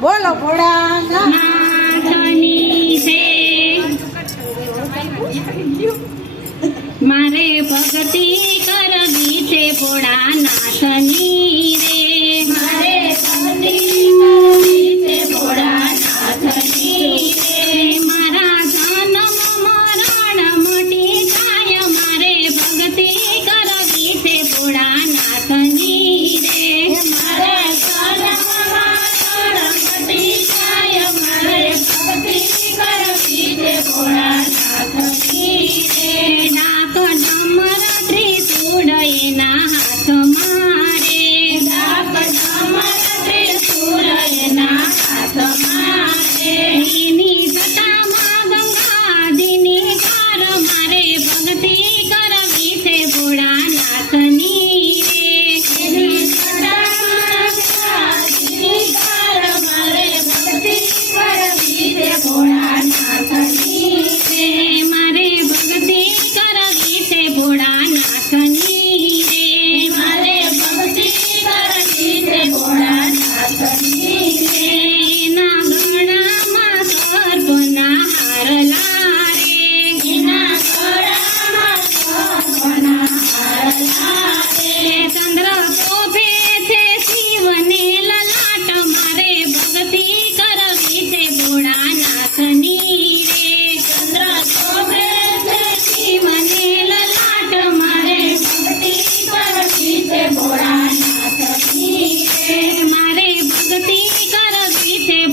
બોલો ભોળાનાથની મારે ભક્તિ કરવી છે ભોળાનાથની રે.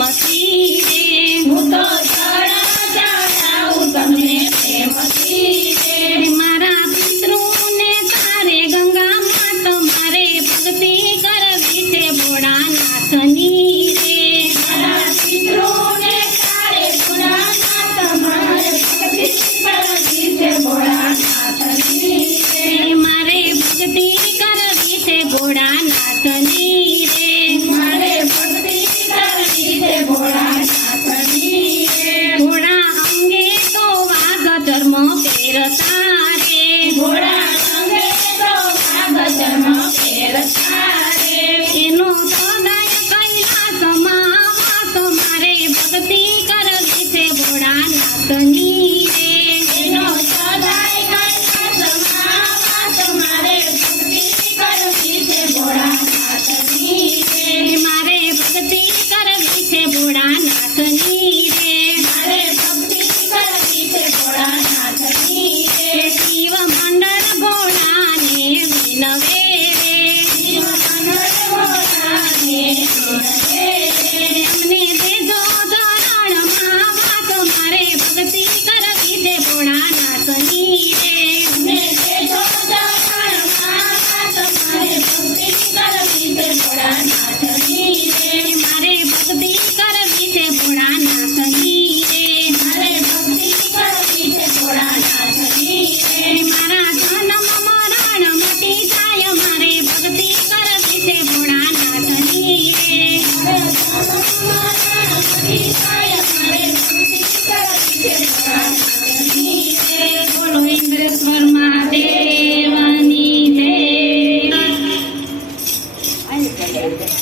મસીને હું તો ચડા ચડાવું તમને પ્રેમ મસીને મારા પિતૃને તારે ગંગામાં તમારે ભક્તિ કરવી છે ભોળાનાથની રે મારા પિતૃને તારે ભોળાનાથ તમારે ભક્તિ કરવી છે ભોળાનાથની રે મારે ભક્તિ કરવી છે ભોળાનાથની Krishna.